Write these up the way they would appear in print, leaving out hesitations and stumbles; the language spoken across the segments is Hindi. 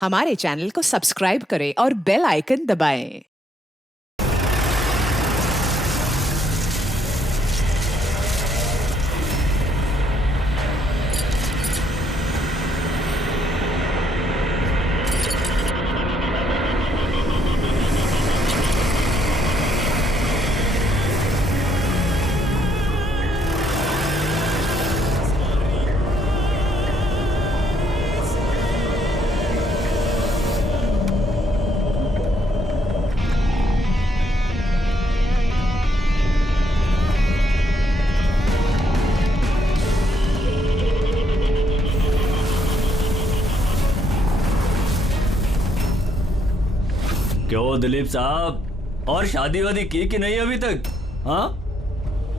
हमारे चैनल को सब्सक्राइब करें और बेल आइकन दबाएं। क्यों दिलीप साहब, और शादी वादी की कि नहीं अभी तक? हाँ,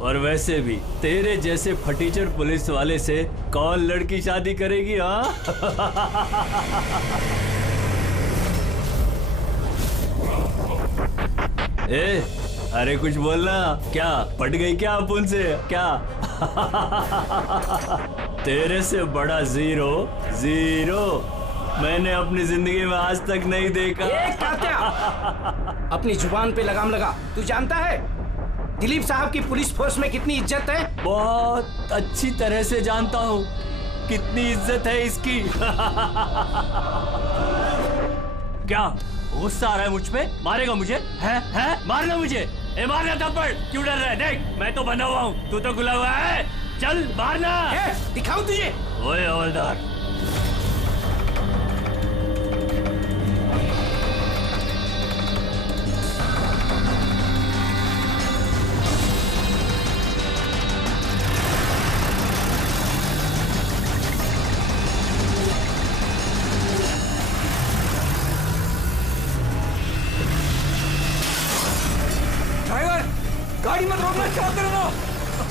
और वैसे भी तेरे जैसे फटीचर पुलिस वाले से कौन लड़की शादी करेगी? हाँ ए, अरे कुछ बोलना। क्या पट गई क्या अपुन से? क्या तेरे से बड़ा जीरो जीरो मैंने अपनी जिंदगी में आज तक नहीं देखा। क्या अपनी जुबान पे लगाम लगा। तू जानता है दिलीप साहब की पुलिस फोर्स में कितनी इज्जत है? बहुत अच्छी तरह से जानता हूँ कितनी इज्जत है इसकी। क्या गुस्सा आ रहा है मुझ पे? मारेगा मुझे? है मारना मुझे? मारना थप्पड़। क्यों डर रहा है? देख मैं तो बना हुआ हूँ, तू तो खुला हुआ है। चल मारना। दिखाऊं तुझे? ओए हवलदार, गाड़ी मत रोकना। क्या कर रहे हो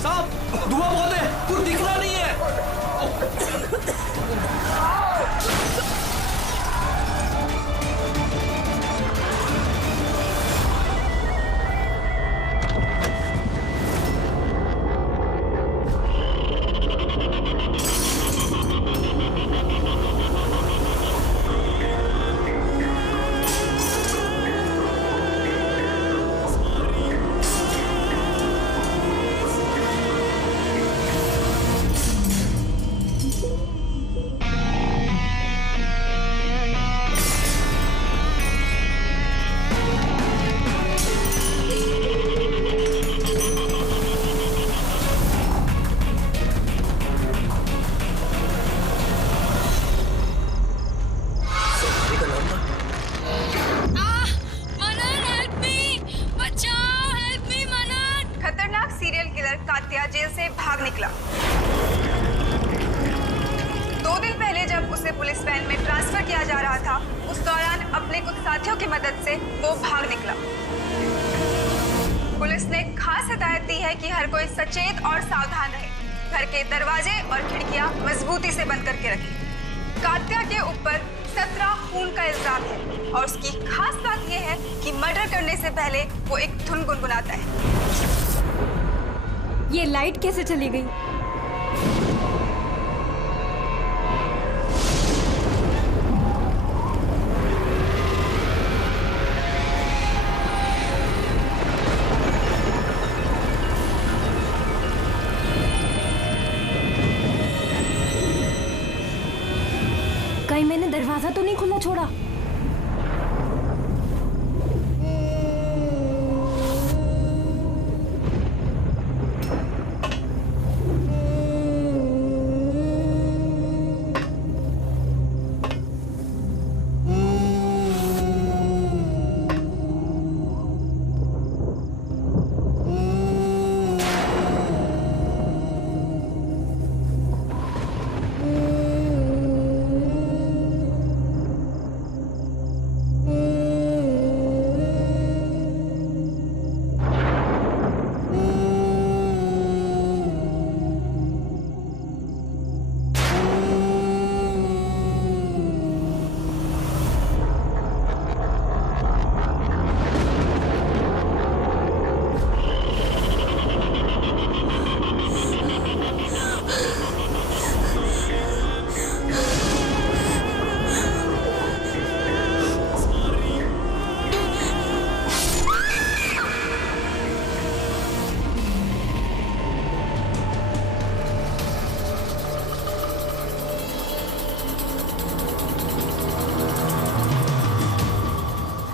साहब? धुआं बहुत है, कुछ दिखना नहीं है। जेल से भाग निकला। 2 दिन पहले जब उसे पुलिस वैन में ट्रांसफर किया जा रहा था, उस दौरान अपने कुछ साथियों की मदद से वो भाग निकला। पुलिस ने खास हिदायत दी है कि हर कोई सचेत और सावधान रहे। घर के दरवाजे और खिड़कियां मजबूती से बंद करके रखें। कात्या के ऊपर 17 खून का इल्जाम है और उसकी खास बात यह है कि मर्डर करने से पहले वो एक धुन गुनगुनाता है। ये लाइट कैसे चली गई? कहीं मैंने दरवाजा तो नहीं खुला छोड़ा?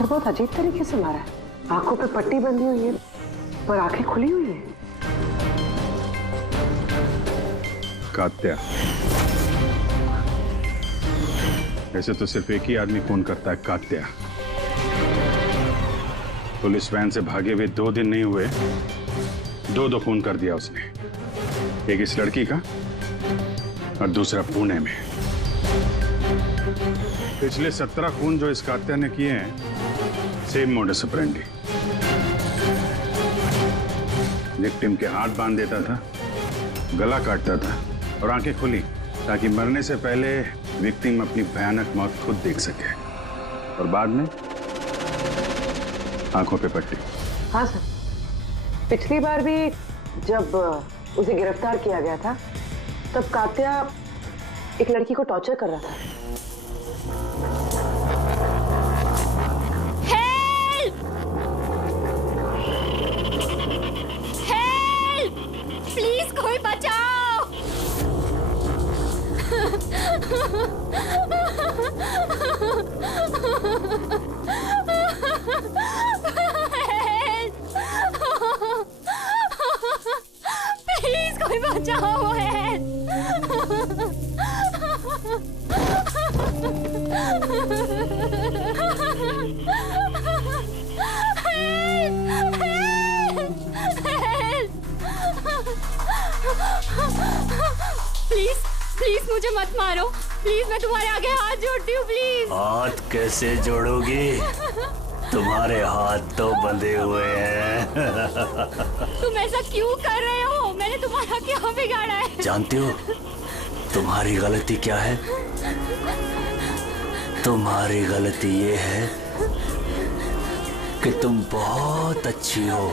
पत्थर बहुत अजीब तरीके से मारा है। आंखों पे पट्टी बंधी हुई है और आंखें खुली हुई है। कात्या, ऐसे तो सिर्फ एक ही आदमी खून करता है, कात्या। पुलिस वैन से भागे हुए 2 दिन नहीं हुए, 2 खून कर दिया उसने। एक इस लड़की का और दूसरा पुणे में। पिछले 17 खून जो इस कात्या ने किए हैं, सेम मोडस ऑपरेंडी। विक्टिम के हाथ बांध देता था, गला काटता था और आंखें खुली ताकि मरने से पहले विक्टिम अपनी भयानक मौत खुद देख सके। और बाद में आंखों पे पट्टी। हाँ सर, पिछली बार भी जब उसे गिरफ्तार किया गया था तब कात्या एक लड़की को टॉर्चर कर रहा था। हेल्प! हेल्प! प्लीज कोई बचाओ! प्लीज कोई बचाओ! प्लीज प्लीज मुझे मत मारो, प्लीज मैं तुम्हारे आगे हाथ जोड़ती हूँ, प्लीज। हाथ कैसे जोड़ोगी? तुम्हारे हाथ तो बंधे हुए हैं। तुम ऐसा क्यों कर रहे हो? मैंने तुम्हारा क्या बिगाड़ा है? जानती हो तुम्हारी गलती क्या है? तुम्हारी गलती ये है कि तुम बहुत अच्छी हो,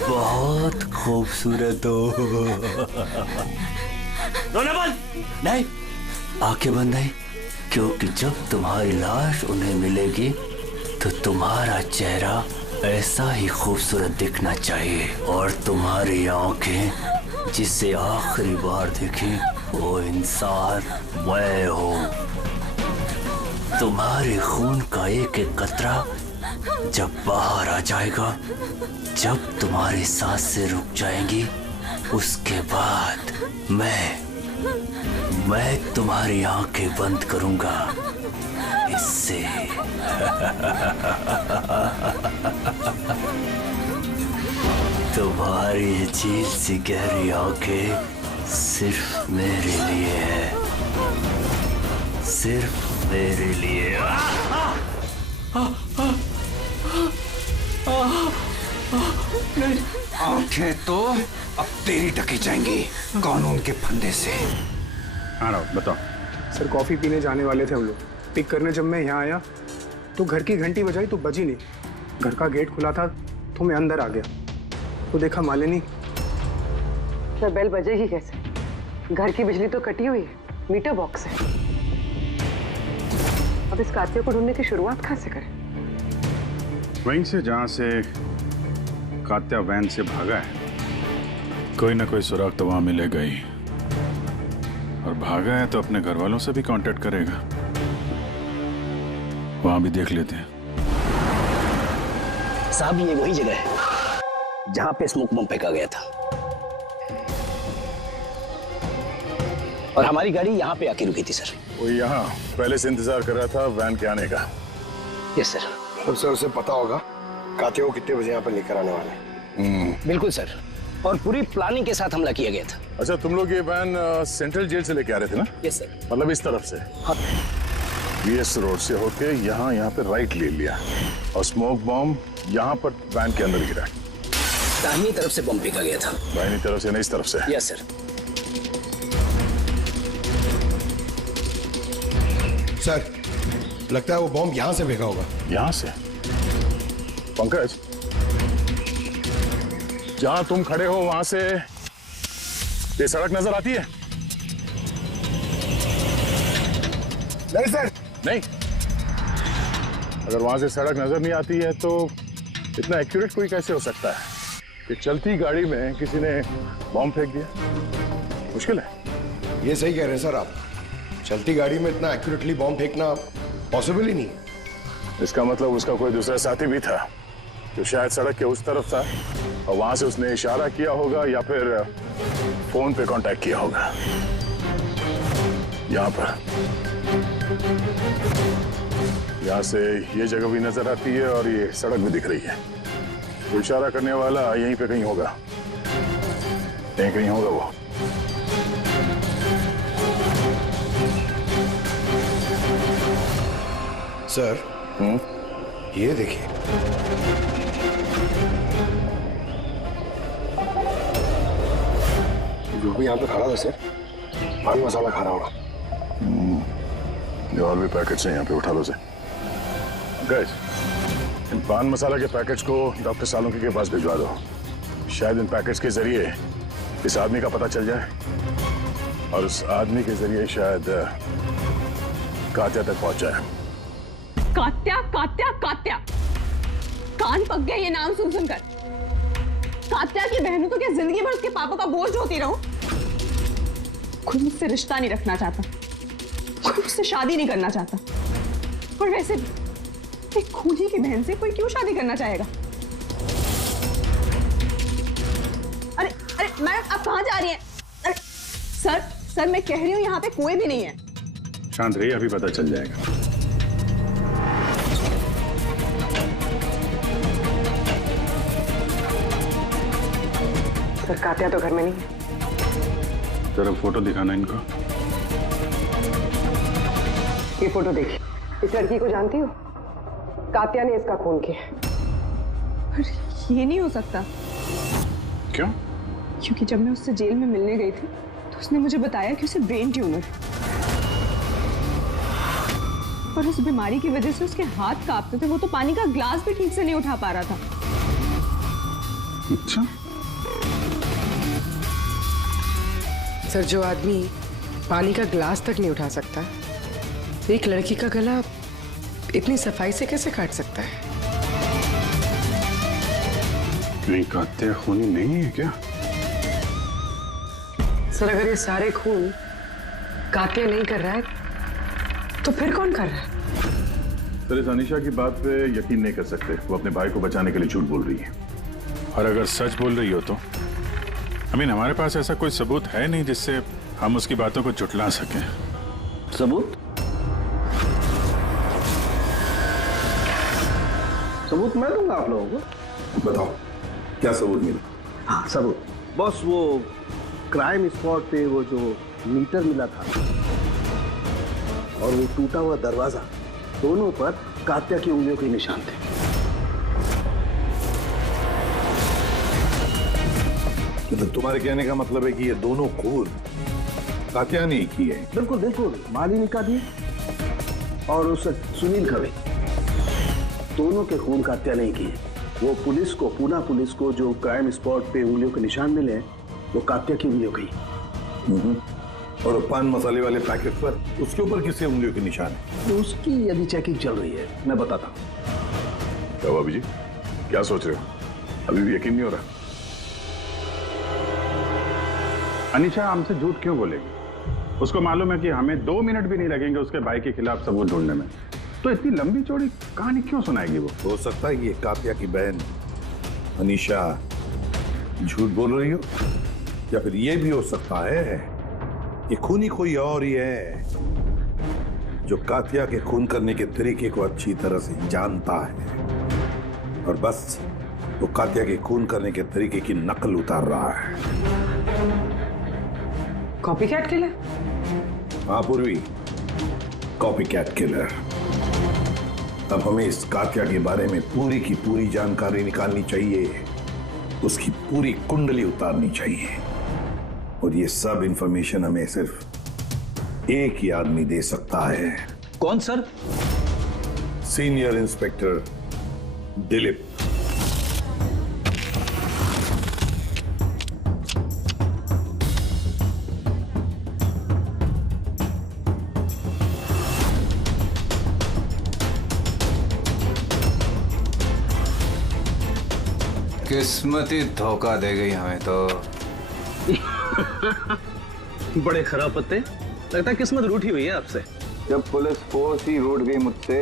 बहुत खूबसूरत हो। रोना बंद नहीं, आंखें बंद नहीं, क्योंकि जब तुम्हारी लाश उन्हें मिलेगी तो तुम्हारा चेहरा ऐसा ही खूबसूरत दिखना चाहिए। और तुम्हारी आंखें जिसे आखिरी बार देखी वो इंसान मैं हूँ। तुम्हारे खून का एक एक कतरा जब बाहर आ जाएगा, जब तुम्हारी सांसें रुक जाएंगी, उसके बाद मैं तुम्हारी आंखें बंद करूंगा। इससे तुम्हारी ये झील सी गहरी आंखें सिर्फ मेरे लिए है, सिर्फ मेरे लिए। आंखें तो अब तेरी ढकी जाएंगी कानून के फंदे से। हाँ राव, बताओ। सर कॉफी पीने जाने वाले थे हम लोग। पिक करने जब मैं यहाँ आया तो घर की घंटी बजाई तो बजी नहीं। घर का गेट खुला था तो मैं अंदर आ गया तो देखा मालिनी। सर बेल बजेगी कैसे? घर की बिजली तो कटी हुई है, मीटर बॉक्स है। अब इस कात्या को ढूंढने की शुरुआत कहाँ से करें? वहीं से जहां से कात्या वैन से भागा है। कोई ना कोई सुराग तो वहां मिलेगा ही। और भागा है तो अपने घर वालों से भी कांटेक्ट करेगा। वहां भी देख लेते हैं। साहब ये वही जगह है जहां पे स्मोक बम फेंका गया था और हमारी गाड़ी यहाँ पे आके रुकी थी सर। वो यहाँ पहले से इंतजार कर रहा था वैन के आने का। Yes sir. तो सर उसे पता होगा कात्या को कितने बजे यहाँ पर लेकर आने वाले हैं। बिल्कुल सर, और पूरी प्लानिंग के साथ हमला किया गया था। अच्छा, तुम लोग ये वैन सेंट्रल जेल से लेके आ रहे थे ना? Yes sir. मतलब इस तरफ से? हाँ। बीएस रोड से होके यहाँ पे राइट ले लिया और स्मोक बॉम्ब यहाँ पर वैन के अंदर गिरा। दाहिनी तरफ से बम फेंका गया था। दाहिनी तरफ से, नहीं इस तरफ से? Yes sir. सर लगता है वो बॉम्ब यहाँ से फेंका होगा। यहाँ से? पंकज, जहां तुम खड़े हो वहां से ये सड़क नजर आती है? नहीं सर। नहीं? अगर वहां से सड़क नजर नहीं आती है तो इतना एक्यूरेट कोई कैसे हो सकता है कि चलती गाड़ी में किसी ने बॉम्ब फेंक दिया? मुश्किल है। ये सही कह रहे हैं सर आप। चलती गाड़ी में इतना एक्यूरेटली बॉम्ब फेंकना पॉसिबल ही नहीं है। इसका मतलब उसका कोई दूसरा साथी भी था जो शायद सड़क के उस तरफ था और वहां से उसने इशारा किया होगा या फिर फोन पे कांटेक्ट किया होगा। यहाँ पर, यहाँ से ये जगह भी नजर आती है और ये सड़क भी दिख रही है। तो इशारा करने वाला यहीं पे कहीं होगा, यहीं कहीं होगा वो। सर ये देखिए, जो भी यहाँ पे खड़ा था सर, पान मसाला खा रहा होगा। ये और भी पैकेट्स हैं यहाँ पे, उठा लो से। गाइस, इन पान मसाला के पैकेट्स को डॉक्टर सालुंके के पास भिजवा दो। शायद इन पैकेट्स के जरिए इस आदमी का पता चल जाए और उस आदमी के जरिए शायद कात्या तक पहुंच जाए। कात्या कात्या कात्या, कान पक गए ये नाम सुन सुनकर। कात्या की बहनों तो क्या जिंदगी भर उसके पापा का बोझ होती रहूं? कोई मुझसे रिश्ता नहीं रखना चाहता, कोई मुझसे शादी नहीं करना चाहता। और वैसे एक खूनी की बहन से कोई क्यों शादी करना चाहेगा? अरे अरे मैडम, आप कहाँ जा रही हैं? अरे सर मैं कह रही हूँ यहाँ पे कोई भी नहीं है। शांत रहिए, अभी पता चल जाएगा। सर, कात्या तो घर में नहीं है। जरा फोटो दिखाना इनको। ये फोटो देखिए। इस लड़की को जानती हो? कात्या ने इसका खून किया। अरे ये नहीं हो सकता। क्यों? क्योंकि जब मैं उससे जेल में मिलने गई थी तो उसने मुझे बताया कि उसे ब्रेन ट्यूमर है और उस बीमारी की वजह से उसके हाथ कांपते थे। वो तो पानी का ग्लास भी ठीक से नहीं उठा पा रहा था। अच्छा। सर, जो आदमी पानी का ग्लास तक नहीं उठा सकता, एक लड़की का गला इतनी सफाई से कैसे काट सकता है? नहीं, कात्या खूनी नहीं है क्या? सर, अगर ये सारे खून कात्या नहीं कर रहा है तो फिर कौन कर रहा है? सर, इस अनीशा की बात पे यकीन नहीं कर सकते। वो अपने भाई को बचाने के लिए झूठ बोल रही है, और अगर सच बोल रही हो तो हमारे पास ऐसा कोई सबूत है नहीं जिससे हम उसकी बातों को झुठला सकें। सबूत? सबूत मैं दूंगा आप लोगों को। बताओ क्या सबूत मिला? हाँ सबूत बॉस, वो क्राइम स्पॉट पे वो जो मीटर मिला था और वो टूटा हुआ दरवाजा, दोनों पर कात्या की उंगलियों के निशान थे। मतलब तुम्हारे कहने का मतलब है कि ये दोनों खून कात्या ने की है? बिल्कुल बिल्कुल, मालिनी का भी और उस सुनील का भी, दोनों के खून कात्या नहीं किए। वो पुलिस को, पूना पुलिस को जो क्राइम स्पॉट पे उंगलियों के निशान मिले हैं वो कात्या की उंगलियों की। और पान मसाले वाले पैकेट पर उसके ऊपर किसके उंगलियों के निशान है? उसकी यदि चेकिंग चल रही है, मैं बताता हूँ। क्या भाभी जी, क्या सोच रहे हो? अभी भी यकीन नहीं हो रहा? अनीशा हमसे झूठ क्यों बोलेगी? उसको मालूम है कि हमें 2 मिनट भी नहीं लगेंगे उसके भाई के खिलाफ सबूत ढूंढने में, तो इतनी लंबी चौड़ी कहानी क्यों सुनाएगी वो? हो सकता है ये कात्या की बहन अनीशा झूठ बोल रही हो, या फिर ये भी हो सकता है कि खूनी कोई और ही है जो कात्या के खून करने के तरीके को अच्छी तरह से जानता है और बस वो कात्या के खून करने के तरीके की नकल उतार रहा है। Copycat killer? हाँ पूर्वी, कॉपीकैट किलर। अब हमें इस कात्या के बारे में पूरी की पूरी जानकारी निकालनी चाहिए, उसकी पूरी कुंडली उतारनी चाहिए, और ये सब इंफॉर्मेशन हमें सिर्फ एक ही आदमी दे सकता है। कौन सर? Senior inspector Dilip. किस्मत ही धोखा दे गई हमें तो। बड़े खराब पत्ते, लगता है किस्मत रूठी हुई है आपसे। जब पुलिस फोर्स ही रूठ गई मुझसे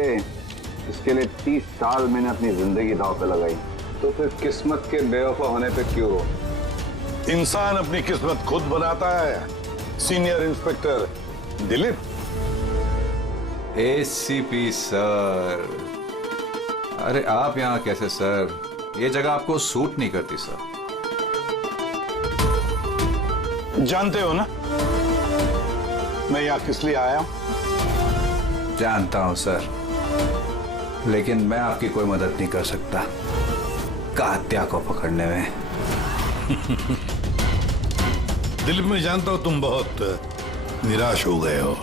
इसके लिए 30 साल मैंने अपनी जिंदगी दांव पे लगाई। तो फिर किस्मत के बेवफा होने पे क्यों? इंसान अपनी किस्मत खुद बनाता है। Senior inspector Dilip. ACP sir, अरे आप यहाँ कैसे सर? ये जगह आपको सूट नहीं करती सर। जानते हो ना मैं यहाँ किस लिए आया हूं? जानता हूं सर, लेकिन मैं आपकी कोई मदद नहीं कर सकता कात्या को पकड़ने में। दिलीप, मैं जानता हूं तुम बहुत निराश हो गए हो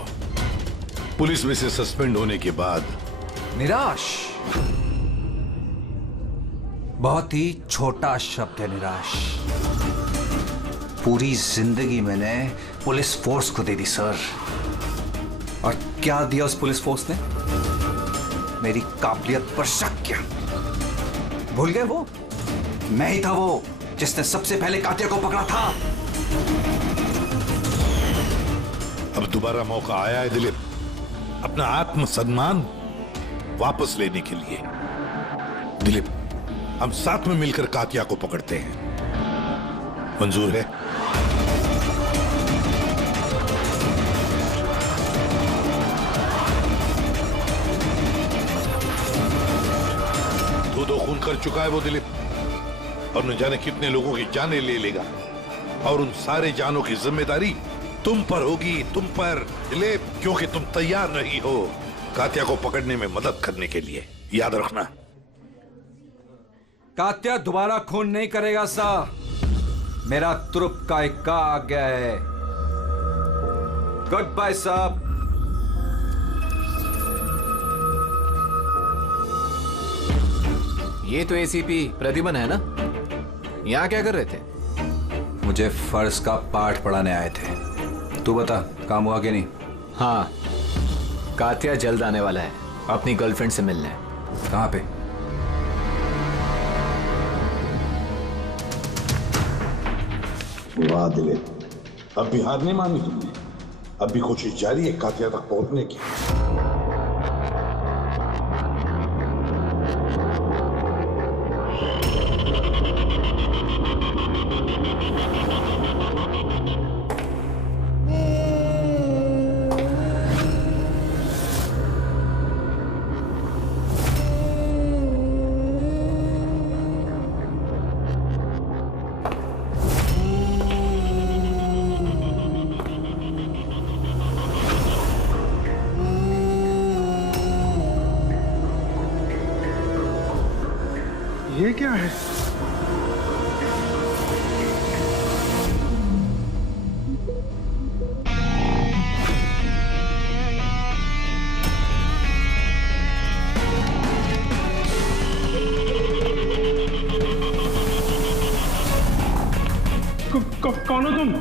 पुलिस में से सस्पेंड होने के बाद। निराश बहुत ही छोटा शब्द है निराश। पूरी जिंदगी मैंने पुलिस फोर्स को दे दी सर। और क्या दिया उस पुलिस फोर्स ने? मेरी काबिलियत पर शक किया। भूल गए वो? मैं ही था वो जिसने सबसे पहले कात्या को पकड़ा था। अब दोबारा मौका आया है दिलीप अपना आत्मसम्मान वापस लेने के लिए। दिलीप, हम साथ में मिलकर कात्या को पकड़ते हैं। मंजूर है? दो खून कर चुका है वो दिलीप, और न जाने कितने लोगों की जानें ले लेगा। और उन सारे जानों की जिम्मेदारी तुम पर होगी, तुम पर दिलीप, क्योंकि तुम तैयार नहीं हो कात्या को पकड़ने में मदद करने के लिए। याद रखना। कात्या दोबारा खून नहीं करेगा साहब। मेरा तुरुप का इक्का आ गया है। गुड बाय साहब। ये तो एसीपी प्रद्युमन है ना? यहाँ क्या कर रहे थे? मुझे फर्ज का पाठ पढ़ाने आए थे। तू बता, काम हुआ कि नहीं? हाँ, कात्या जल्द आने वाला है अपनी गर्लफ्रेंड से मिलने। कहाँ पे? वाह दिलीप, अब भी हार नहीं मानी तुमने। अब भी कोशिश जारी है कात्या तक पहुंचने की। ये क्या है? कौन हो तुम?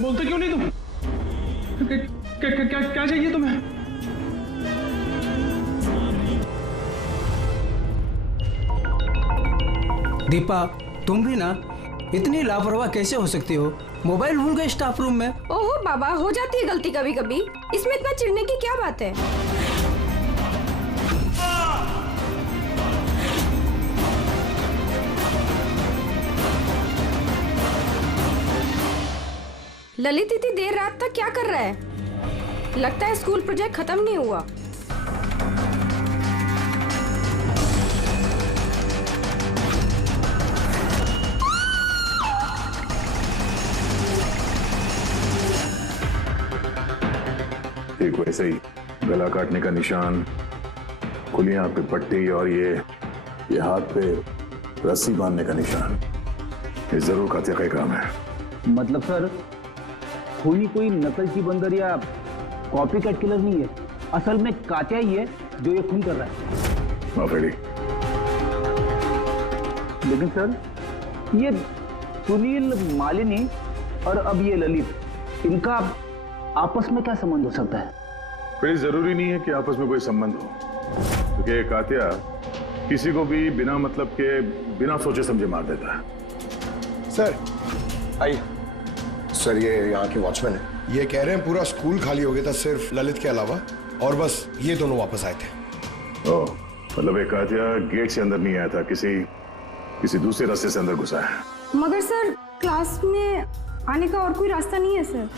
बोलते क्यों नहीं तुम? क्या चाहिए तुम्हें? दीपा, तुम भी ना इतनी लापरवाह कैसे हो सकती हो? मोबाइल भूल गए स्टाफ रूम में। ओहो बाबा, हो जाती है गलती कभी कभी। इसमें इतना चिढ़ने की क्या बात है? ललित इतनी देर रात तक क्या कर रहा है? लगता है स्कूल प्रोजेक्ट खत्म नहीं हुआ। ठीक वैसे ही गला काटने का निशान, खुली आंख पे पट्टी और ये हाथ पे रस्सी बांधने का निशान, ये जरूर कात्या का ही काम है। मतलब सर, खूनी कोई नकलची बंदर या कॉपी कैट किलर नहीं है, असल में कात्या ही है जो ये खून कर रहा है। माफेली। लेकिन सर, ये सुनील, मालिनी और अब ये ललित, इनका आपस में क्या संबंध हो सकता है? कोई जरूरी नहीं है कि आपस में कोई संबंध हो, क्योंकि कात्या किसी को भी बिना मतलब के, बिना सोचे समझे मार देता है। सर आइए। सर ये यहाँ के वॉचमैन है, ये कह रहे हैं पूरा स्कूल खाली हो गया था सिर्फ ललित के अलावा, और बस ये दोनों वापस आए थे। ओह, मतलब एक कातिया गेट से अंदर नहीं आया था, किसी दूसरे रास्ते से अंदर घुसा है। मगर सर क्लास में आने का और कोई रास्ता नहीं है सर।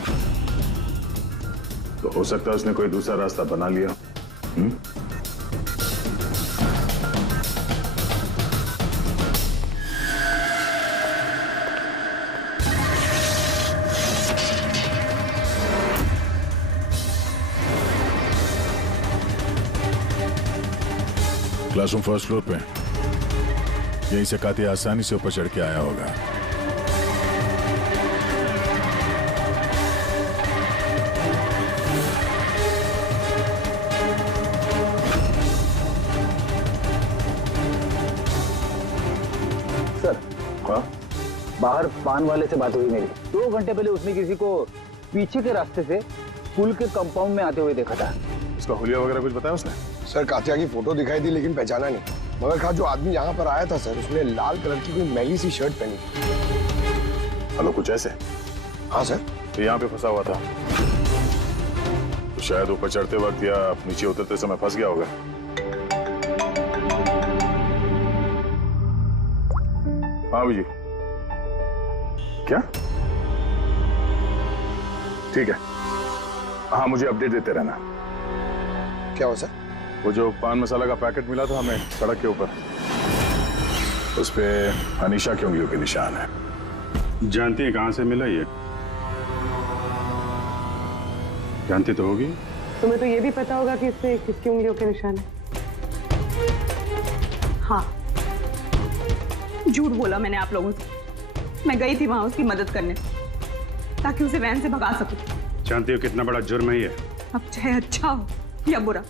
तो हो सकता है उसने कोई दूसरा रास्ता बना लिया। क्लासरूम फर्स्ट फ्लोर पे, यहीं से कातिया आसानी से ऊपर चढ़ के आया होगा। सर, बाहर पान वाले से बात हुई मेरी। 2 घंटे पहले उसने किसी को पीछे के रास्ते से पुल के कंपाउंड में आते हुए देखा था। उसका हुलिया वगैरह कुछ बताया उसने? सर कातिया की फोटो दिखाई दी लेकिन पहचाना नहीं, मगर कहा जो आदमी यहाँ पर आया था सर उसने लाल कलर की कोई मैली सी शर्ट पहनी थी। हेलो, कुछ ऐसे? हाँ सर। तो यहाँ पे फंसा हुआ था, तो शायद ऊपर चढ़ते वक्त या नीचे उतरते समय फंस गया होगा। हाँ जी, क्या? ठीक है, हाँ मुझे अपडेट देते रहना। क्या हो सर? वो जो पान मसाला का पैकेट मिला था हमें सड़क के ऊपर, उस पे अनीशा की उंगलियों के निशान है। जानती है कहां से मिला ये? जानती तो होगी। तुम्हें तो ये भी पता होगा कि इससे किसकी उंगलियों के निशान है। हाँ, झूठ बोला मैंने आप लोगों से। मैं गई थी वहां उसकी मदद करने ताकि उसे वैन से भगा सकूं। जानती हो कितना बड़ा जुर्म है ये? अब चाहे अच्छा हो या बुरा,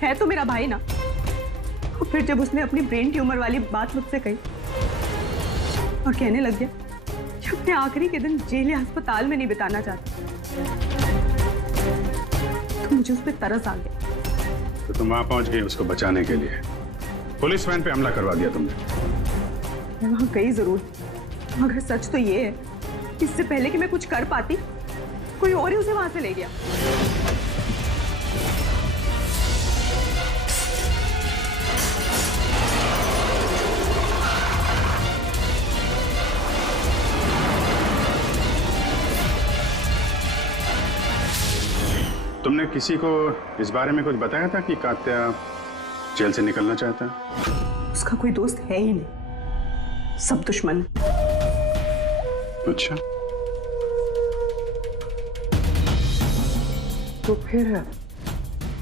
है तो मेरा भाई ना। और फिर जब उसने अपनी ब्रेन ट्यूमर वाली बात मुझसे कही और कहने लग गया कि अपने आखिरी के दिन जेल या अस्पताल में नहीं बिताना चाहता, तो मुझे उस पर तरस आ गया। तो तुम वहां पहुंच गई उसको बचाने के लिए, पुलिस वैन पे हमला करवा दिया तुमने। मैं वहां गई जरूर, मगर सच तो ये है, इससे पहले कि मैं कुछ कर पाती, कोई और ही उसे वहां से ले गया। तुमने किसी को इस बारे में कुछ बताया था कि कात्या जेल से निकलना चाहता है? उसका कोई दोस्त है ही नहीं, सब दुश्मन। अच्छा, तो फिर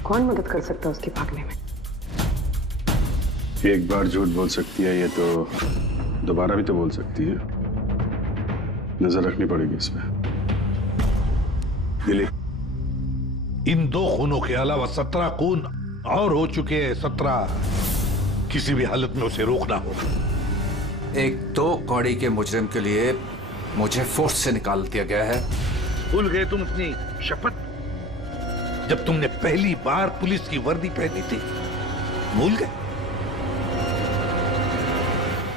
कौन मदद कर सकता है उसके भागने में? एक बार झूठ बोल सकती है ये तो दोबारा भी तो बोल सकती है। नजर रखनी पड़ेगी इस पे। दिलीप, इन 2 खूनों के अलावा 17 खून और हो चुके हैं। 17 किसी भी हालत में उसे रोकना होगा। एक 2 कौड़ी के मुजरिम के लिए मुझे फोर्स से निकाल दिया गया है। भूल गए तुम अपनी शपथ जब तुमने पहली बार पुलिस की वर्दी पहनी थी? भूल गए?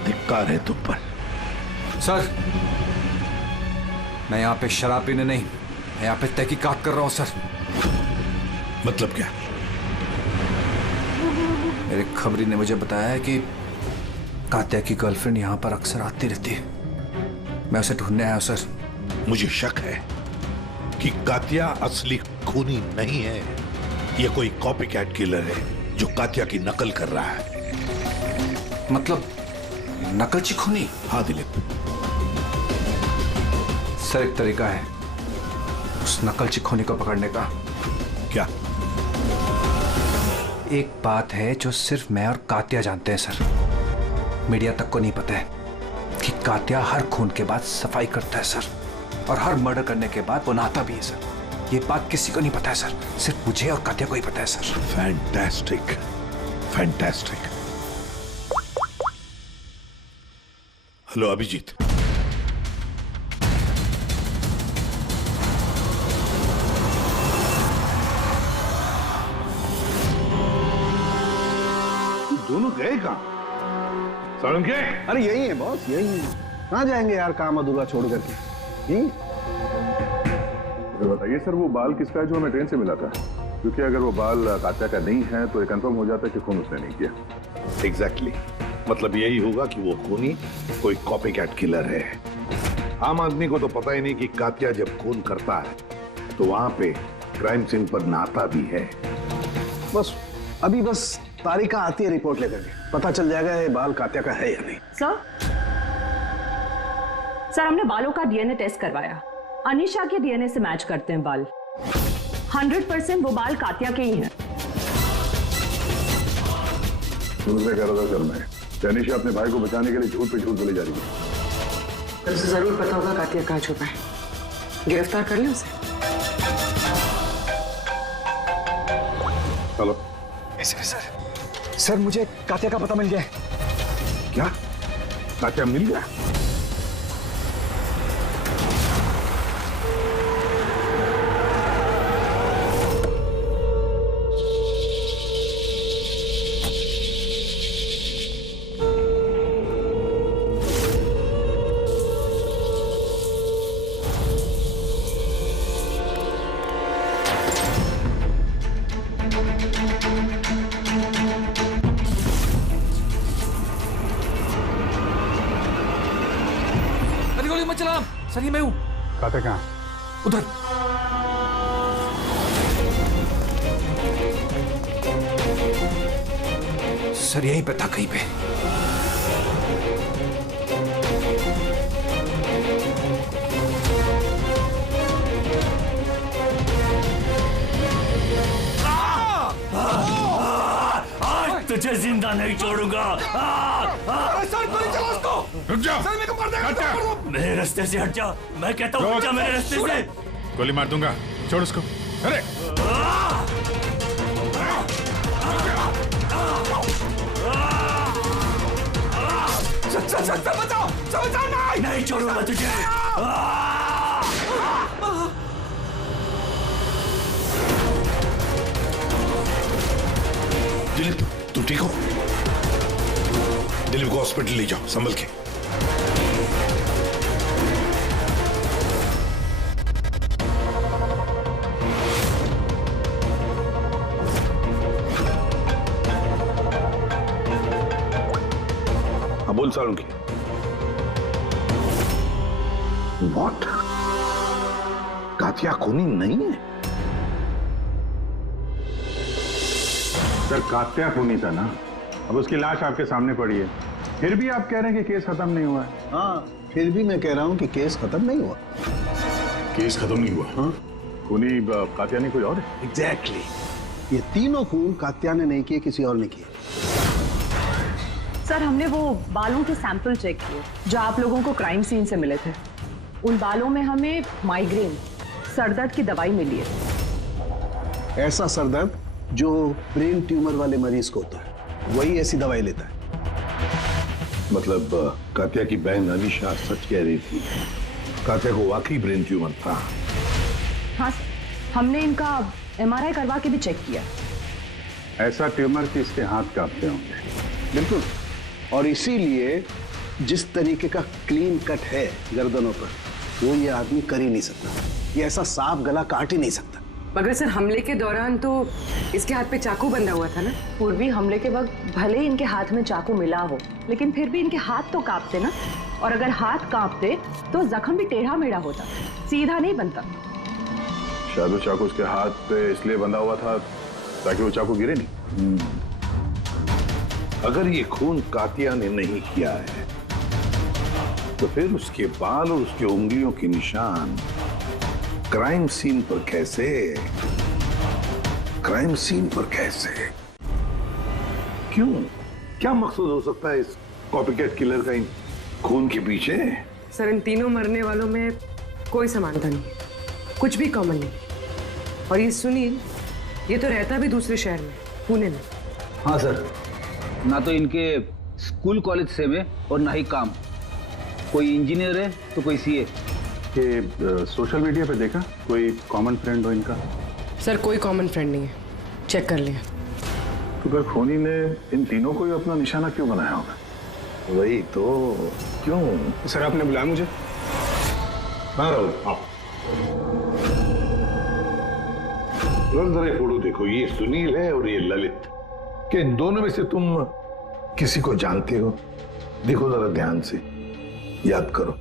धिक्कार है तुम पर। सर, मैं यहाँ पे शराब पीने नहीं, मैं यहाँ पे तहकीकात कर रहा हूँ सर। मतलब क्या? मेरे खबरी ने मुझे बताया है कि कात्या की गर्लफ्रेंड यहाँ पर अक्सर आती रहती है। मैं उसे ढूंढने आया हूँ सर। मुझे शक है कि कात्या असली खूनी नहीं है। ये कोई कॉपी कैट किलर है जो कात्या की नकल कर रहा है। मतलब नकलची खूनी? हाँ दिलीप। सर, एक तरीका है उस नकलची खूनी को पकड़ने का। क्या? एक बात है जो सिर्फ मैं और कात्या जानते हैं सर, मीडिया तक को नहीं पता है कि कात्या हर खून के बाद सफाई करता है सर, और हर मर्डर करने के बाद वो नहाता भी है सर। ये बात किसी को नहीं पता है सर, सिर्फ मुझे और कात्या को ही पता है sir. Fantastic, fantastic. Hello Abhijeet. दोनों गए कहाँ? अरे यही है बॉस, यही है। कहाँ जाएंगे यार काम अधूरा छोड़ करके? तो बताइए सर, वो बाल किसका है जो हमें ट्रेन से मिला था? क्योंकि अगर वो बाल कात्या का नहीं है तो ये कंफर्म हो जाता है कि खून उसने नहीं किया। एग्जैक्टली मतलब यही होगा कि वो खूनी कोई कॉपी कैट किलर है। आम आदमी को तो पता ही नहीं कि कात्या जब खून करता है तो वहां पे क्राइम सीन पर नहाता भी है। बस अभी तारिका आती है रिपोर्ट लेकर के, पता चल जाएगा ये बाल कात्या का है या नहीं। सर हमने बालों का डीएनए टेस्ट करवाया, अनीशा के डीएनए से मैच करते हैं बाल। 100% वो बाल कात्या के ही हैं। दूसरे कह रहा था सर मैं अनीशा अपने भाई को बचाने के लिए झूठ पे झूठ बोली जा रही है। उसे जरूर पता होगा कात्या कहाँ छुपा है, गिरफ्तार कर ले उसे। चलो। सर मुझे कात्या का पता मिल गया। क्या? कात्या मिल गया? सर ये मैं हूँ। कात्या कहाँ? उधर। सर यहीं पे था कहीं पे। आज तुझे जिंदा नहीं छोड़ूंगा। सर गोली चला उसको। रुक जा। सर मेरे को मार देगा। मेरे रास्ते से हट जा, मैं कहता हूँ हट जा मेरे रास्ते से। गोली मार दूंगा, छोड़ उसको। अरे बचाओ नहीं छोड़ूंगा तुझे। दिलीप तुम ठीक हो? दिलीप को हॉस्पिटल ले जाओ संभल के। बोल सालुंकी। What? कात्या खूनी नहीं है? सर कात्या खूनी था ना, अब उसकी लाश आपके सामने पड़ी है, फिर भी आप कह रहे हैं कि केस खत्म नहीं हुआ है। हाँ फिर भी मैं कह रहा हूँ कि केस खत्म नहीं हुआ। केस खत्म नहीं हुआ? हाँ खूनी कात्या नहीं कोई और है। एग्जैक्टली ये तीनों खून कात्या ने नहीं किए, किसी और ने किए। सर हमने वो बालों के सैंपल चेक किए जो आप लोगों को क्राइम सीन से मिले थे। उन बालों में हमें माइग्रेन, सरदर्द की दवाई मिली है। ऐसा सरदर्द जो ब्रेन ट्यूमर वाले मरीज को होता है, वही ऐसी दवाई लेता है। मतलब कात्या की बहन अनीशा सच कह रही थी, कात्या को वाकई ब्रेन ट्यूमर था। हाँ हमने इनका MRI करवा के भी चेक किया। ऐसा ट्यूमर कि इसके हाथ कांपते होंगे। बिल्कुल, और इसीलिए जिस तरीके का क्लीन कट है गर्दनों पर, वो ये आदमी कर ही नहीं सकता। ये ऐसा साफ गला काट ही नहीं सकता। मगर सर हमले के दौरान तो इसके हाथ पे चाकू बंधा हुआ था ना। पूर्वी हमले के वक्त भले ही इनके हाथ में चाकू मिला हो, लेकिन फिर भी इनके हाथ तो कांपते ना, और अगर हाथ कांपते तो जख्म भी टेढ़ा मेढ़ा होता, सीधा नहीं बनता। शायद वो चाकू उसके हाथ पे इसलिए बंधा हुआ था ताकि वो चाकू गिरे नहीं। अगर ये खून कात्या ने नहीं किया है तो फिर उसके बाल और उसकी उंगलियों के निशान क्राइम सीन पर कैसे? क्राइम सीन पर कैसे? क्यों? क्या मकसद हो सकता है इस कॉपीकैट किलर का इन खून के पीछे? सर इन तीनों मरने वालों में कोई समानता नहीं, कुछ भी कॉमन नहीं। और ये सुनील, ये तो रहता भी दूसरे शहर में, पुणे में। हाँ सर, ना तो इनके स्कूल कॉलेज सेम है और ना ही काम। कोई इंजीनियर है तो कोई सीए। ये सोशल मीडिया पे देखा कोई कॉमन फ्रेंड हो इनका? सर कोई कॉमन फ्रेंड नहीं है, चेक कर लिया। तो फिर खूनी ने इन तीनों को ही अपना निशाना क्यों बनाया होगा? वही तो, क्यों? सर आपने बुलाया मुझे? हाँ राहुल, आओ। जरा ये फोटो देखो, ये सुनील है और ये ललित। क्या इन दोनों में से तुम किसी को जानते हो? देखो जरा ध्यान से, याद करो।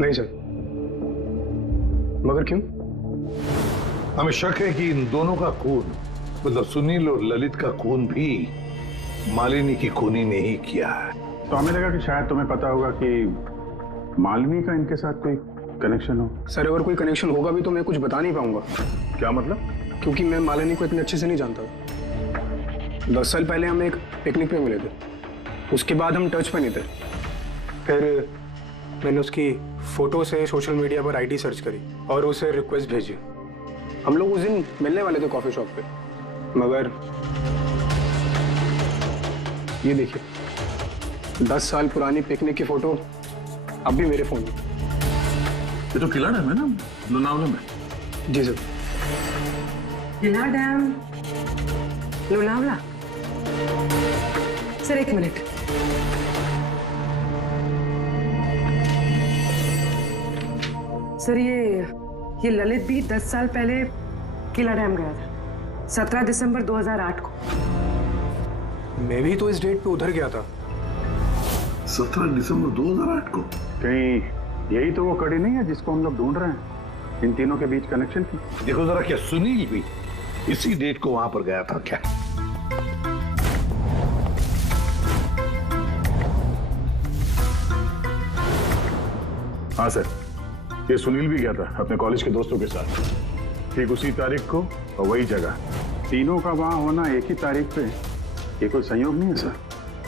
नहीं सर। मगर क्यों? हमें शक है कि इन दोनों का खून, मतलब सुनील और ललित का खून भी मालिनी की खूनी ने ही किया है। तो हमें लगा कि शायद तुम्हें पता होगा कि मालिनी का इनके साथ कोई कनेक्शन हो। सर अगर कोई कनेक्शन होगा भी तो मैं कुछ बता नहीं पाऊंगा। क्या मतलब? क्योंकि मैं मालिनी को इतने अच्छे से नहीं जानता। 10 साल पहले हम एक पिकनिक पे मिले थे, उसके बाद हम टच पे नहीं थे। फिर मैंने उसकी फोटो से सोशल मीडिया पर आईडी सर्च करी और उसे रिक्वेस्ट भेजी। हम लोग उस दिन मिलने वाले थे कॉफी शॉप पे, मगर ये देखिए 10 साल पुरानी पिकनिक की फोटो अब भी मेरे फोन में। ये तो किला डैम है ना, लोनावला में? जी सर। किला डैम, लोनावला। सर एक मिनट। सर ये ललित भी 10 साल पहले किला डैम गया था, 17 दिसंबर 2008 को। मैं भी तो इस डेट पे उधर गया था। 17 दिसंबर 2008 को? कहीं यही तो वो कड़ी नहीं है जिसको हम लोग ढूंढ रहे हैं, इन तीनों के बीच कनेक्शन की? देखो जरा, क्या सुनील भी इसी डेट को वहां पर गया था क्या? हाँ सर, ये सुनील भी गया था अपने कॉलेज के दोस्तों के साथ, ठीक उसी तारीख को और वही जगह। तीनों का वहां होना एक ही तारीख पे, ये कोई संयोग नहीं है सर?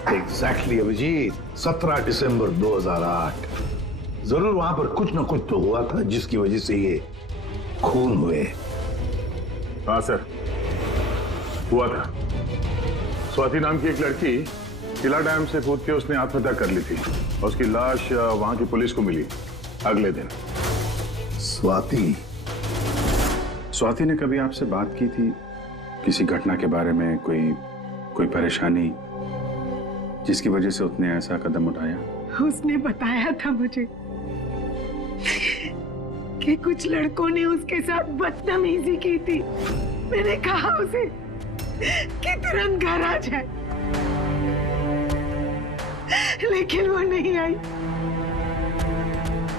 एग्जैक्टली अभिजीत, 17 दिसंबर 2008। जरूर वहां पर कुछ ना कुछ तो हुआ था जिसकी वजह से ये खून हुए। हाँ सर, हुआ था। स्वाति नाम की एक लड़की किला डैम से कूद के उसने आत्महत्या कर ली थी और उसकी लाश वहां की पुलिस को मिली अगले दिन। स्वाति ने कभी आपसे बात की थी किसी घटना के बारे में, कोई परेशानी जिसकी वजह से उसने ऐसा कदम उठाया? उसने बताया था मुझे कि कुछ लड़कों ने उसके साथ बदतमीजी की थी। मैंने कहा उसे कि तुरंत घर आ जाए, लेकिन वो नहीं आई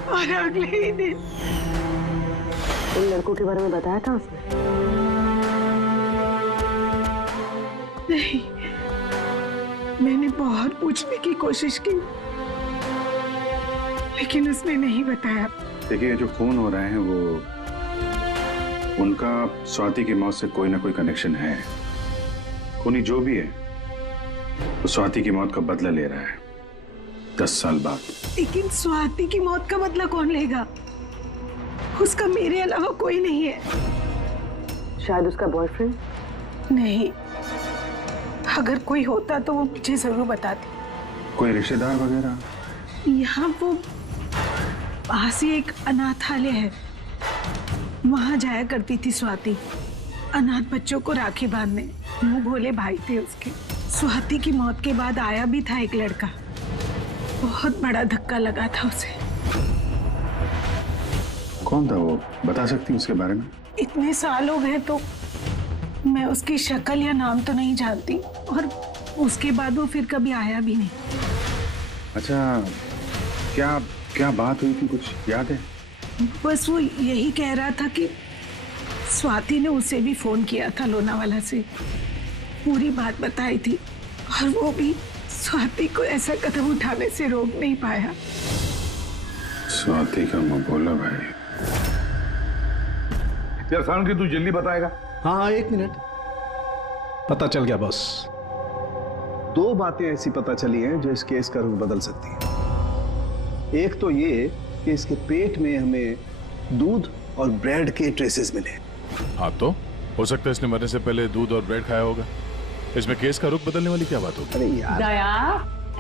और अगले ही दिन उन लड़कों के बारे में बताया था उसने? नहीं, मैंने बहुत पूछने की कोशिश की लेकिन उसने नहीं बताया। देखिए, जो खून हो रहे हैं वो उनका स्वाति की मौत से कोई ना कोई कनेक्शन है। खूनी जो भी है वो स्वाति की मौत का बदला ले रहा है 10 साल बाद। लेकिन स्वाति की मौत का बदला कौन लेगा? उसका मेरे अलावा कोई नहीं है। शायद उसका बॉयफ्रेंड? नहीं, अगर कोई होता तो वो मुझे जरूर बताती। कोई रिश्तेदार वगैरह? यहाँ वो पास ही एक अनाथालय है, वहां जाया करती थी स्वाति अनाथ बच्चों को राखी बांधने। मुंह भोले भाई थे उसके। स्वाति की मौत के बाद आया भी था एक लड़का, बहुत बड़ा धक्का लगा था उसे। कौन था वो, बता सकती उसके बारे में? इतने साल हो गए तो मैं उसकी शक्ल या नाम तो नहीं जानती, और उसके बाद वो फिर कभी आया भी नहीं। अच्छा, क्या बात हुई थी, कुछ याद है? बस वो यही कह रहा था कि स्वाति ने उसे भी फोन किया था लोनावाला से, पूरी बात बताई थी, और वो भी स्वाति को ऐसा कदम उठाने से रोक नहीं पाया। स्वाति का मबोला भाई। यार सावन की तू जल्दी बताएगा? हाँ, 1 मिनट। पता चल गया बॉस। 2 बातें ऐसी पता चली हैं जो इस केस का रुख बदल सकती हैं। एक तो ये कि इसके पेट में हमें दूध और ब्रेड के ट्रेसेस मिले। हाँ, तो हो सकता है इसने मरने से पहले दूध और ब्रेड खाया होगा। इसमें केस का रुख बदलने वाली क्या बात होगी? अरे यार, दया,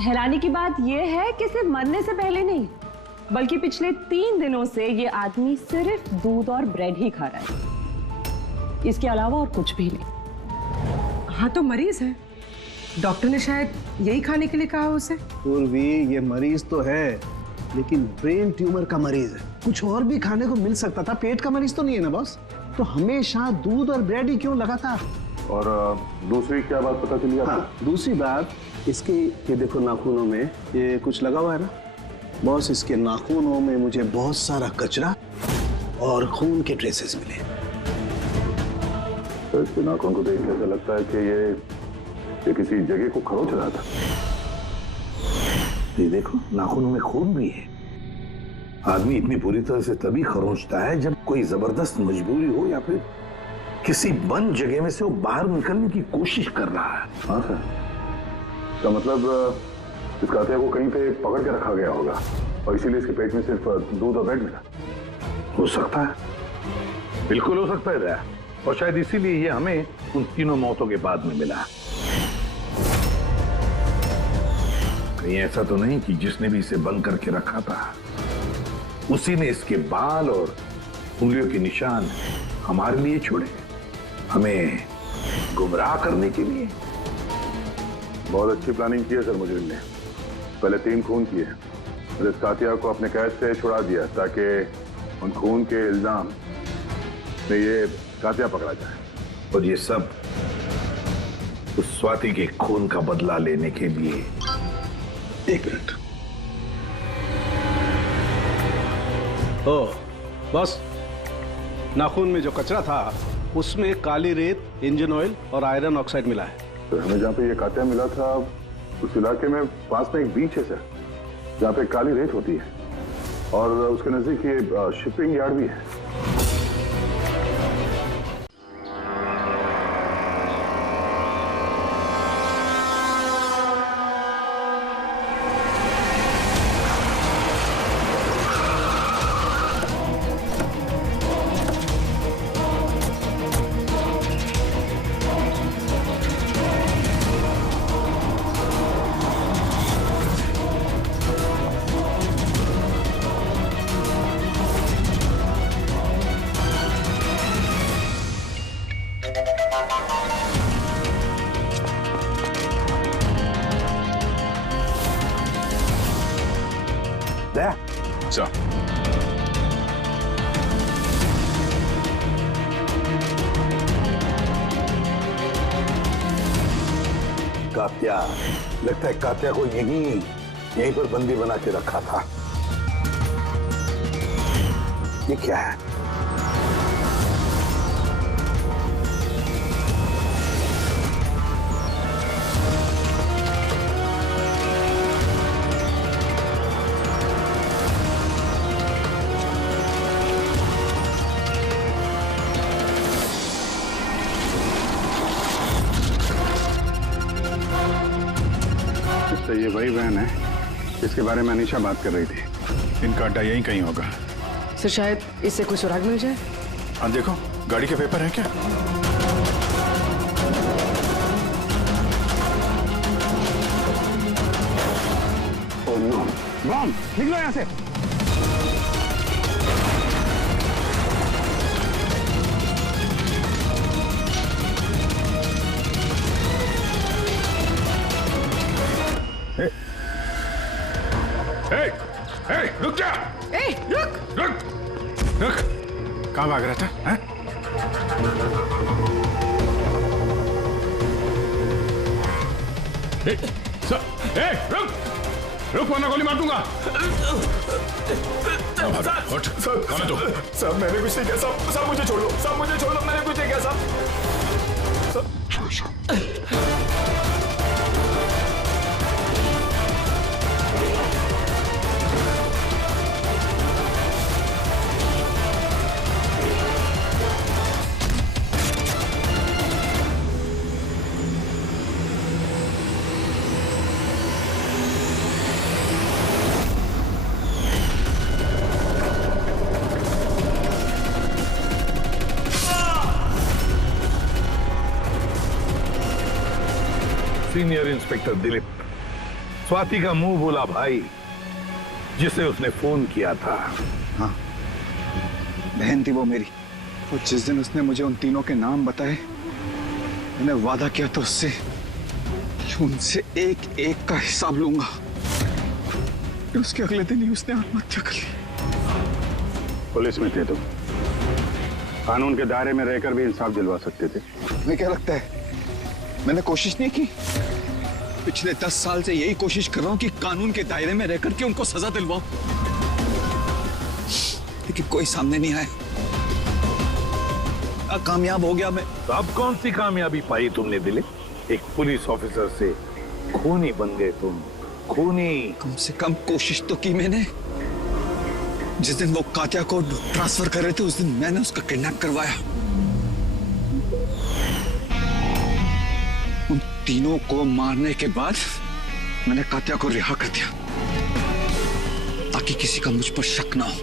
हैरानी की बात यह है कि सिर्फ मरने से पहले नहीं, बल्कि पिछले 3 दिनों से ये आदमी सिर्फ दूध और ब्रेड ही खा रहा है, इसके अलावा और कुछ भी नहीं। हाँ, तो मरीज है, डॉक्टर ने शायद यही खाने के लिए कहा उसे। पूर्वी, ये मरीज तो है, लेकिन ब्रेन ट्यूमर का मरीज है। कुछ और भी खाने को मिल सकता था, पेट का मरीज तो नहीं है ना बॉस? तो हमेशा दूध और ब्रेड ही क्यों लगातार? और दूसरी क्या बात पता चली आपको? हाँ, दूसरी बात इसके, ये देखो नाखूनों में ये कुछ लगा हुआ है ना बॉस। इसके नाखूनों में मुझे बहुत सारा कचरा और खून के ट्रेसेस मिले। तो इसके नाखून को देख के ऐसा लगता है कि ये किसी जगह को खरोच रहा था। ये देखो नाखूनों में खून भी है। आदमी इतनी बुरी तरह से तभी खरोंचता है जब कोई जबरदस्त मजबूरी हो या फिर किसी बंद जगह में से वो बाहर निकलने की कोशिश कर रहा है। हाँ सर, तो मतलब इस कातिया को कहीं पे पकड़ के रखा गया होगा और इसीलिए इसके पेट में सिर्फ दूध और ब्रेड मिला। हो सकता है, बिल्कुल हो सकता है दया। और शायद इसीलिए ये हमें उन तीनों मौतों के बाद में मिला। कहीं ऐसा तो नहीं कि जिसने भी इसे बंद करके रखा था उसी ने इसके बाल और उंगलियों के निशान हमारे लिए छोड़े, हमें गुमराह करने के लिए। बहुत अच्छी प्लानिंग की है सर मुजरिम ने। पहले 3 खून किए और इस कातिया को अपने कैद से छुड़ा दिया ताकि उन खून के इल्जाम में ये कातिया पकड़ा जाए। और ये सब उस स्वाति के खून का बदला लेने के लिए। 1 मिनट। ओ बस, नाखून में जो कचरा था उसमें काली रेत, इंजन ऑयल और आयरन ऑक्साइड मिला है। तो हमें जहाँ पे ये कातिया मिला था उस इलाके में पास में एक बीच है सर जहाँ पे काली रेत होती है और उसके नजदीक ये शिपिंग यार्ड भी है। सर, कातिया, लगता है कातिया को यहीं पर बंदी बना के रखा था। ये क्या है? तो ये वही वैन है जिसके बारे में अनीशा बात कर रही थी। इनका अड्डा यहीं कहीं होगा। सर शायद इससे कोई सुराग मिल जाए। हाँ देखो, गाड़ी के पेपर है क्या? Oh no, bomb! निकलो यहाँ से। रुक जा! रुक! रुक! रुक! कहाँ भाग रहा था? हैं? रुक! रुक वरना गोली मार दूंगा। उठ! कौन है तू? साहब मैंने कुछ नहीं किया साहब। साहब मुझे छोड़ दो। साहब मुझे छोड़ दो, मैंने कुछ नहीं किया साहब। सीनियर इंस्पेक्टर दिलीप, स्वाति का मुंह बोला भाई जिसे उसने फोन किया था। हाँ, बहन थी वो मेरी। और जिस दिन उसने मुझे उन तीनों के नाम बताए, मैंने वादा किया था उससे कि उनसे एक एक का हिसाब लूंगा। उसके अगले दिन ही उसने आत्महत्या कर ली। पुलिस में थे तुम? कानून के दायरे में रहकर भी इंसाफ दिलवा सकते थे। तुम्हें क्या लगता है मैंने कोशिश नहीं की? पिछले 10 साल से यही कोशिश कर रहा हूं कि कानून के दायरे में रहकर के उनको सजा दिलवाऊं, लेकिन कोई सामने नहीं आया। कामयाब हो गया मैं। तो अब कौन सी कामयाबी पाई तुमने दिले? एक पुलिस ऑफिसर से खूनी बन गए तुम, खूनी। कम से कम कोशिश तो की मैंने। जिस दिन वो कात्या को ट्रांसफर कर रहे थे उस दिन मैंने उसका किडनैप करवाया। उन तीनों को मारने के बाद मैंने कात्या को रिहा कर दिया ताकि किसी का मुझ पर शक ना हो।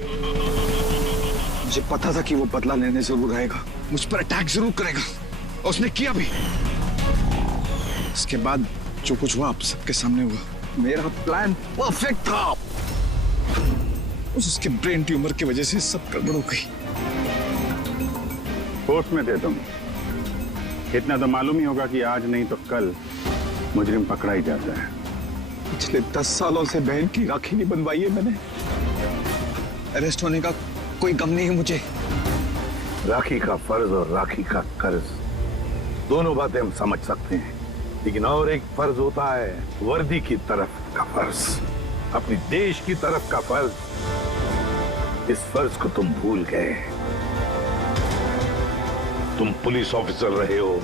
मुझे पता था कि वो बदला लेने जरूर आएगा, मुझ पर अटैक जरूर करेगा, और उसने किया भी। इसके बाद जो कुछ हुआ आप सबके सामने हुआ। मेरा प्लान परफेक्ट था, उसके ब्रेन ट्यूमर की वजह से सब गड़बड़ हो गई। होश में थे तुम, इतना तो मालूम ही होगा कि आज नहीं तो कल मुजरिम पकड़ा ही जाता है। पिछले 10 सालों से बहन की राखी नहीं बनवाई है मैंने। अरेस्ट होने का कोई गम नहीं है मुझे। राखी का फर्ज और राखी का कर्ज दोनों बातें हम समझ सकते हैं, लेकिन और एक फर्ज होता है वर्दी की तरफ का फर्ज, अपनी देश की तरफ का फर्ज। इस फर्ज को तुम भूल गए। तुम पुलिस ऑफिसर रहे हो,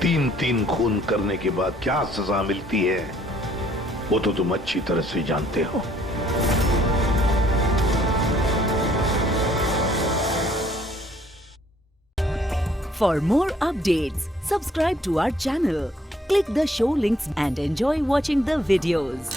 3 खून करने के बाद क्या सजा मिलती है वो तो तुम अच्छी तरह से जानते हो। For more updates, subscribe to our channel, click the show links and enjoy watching the videos.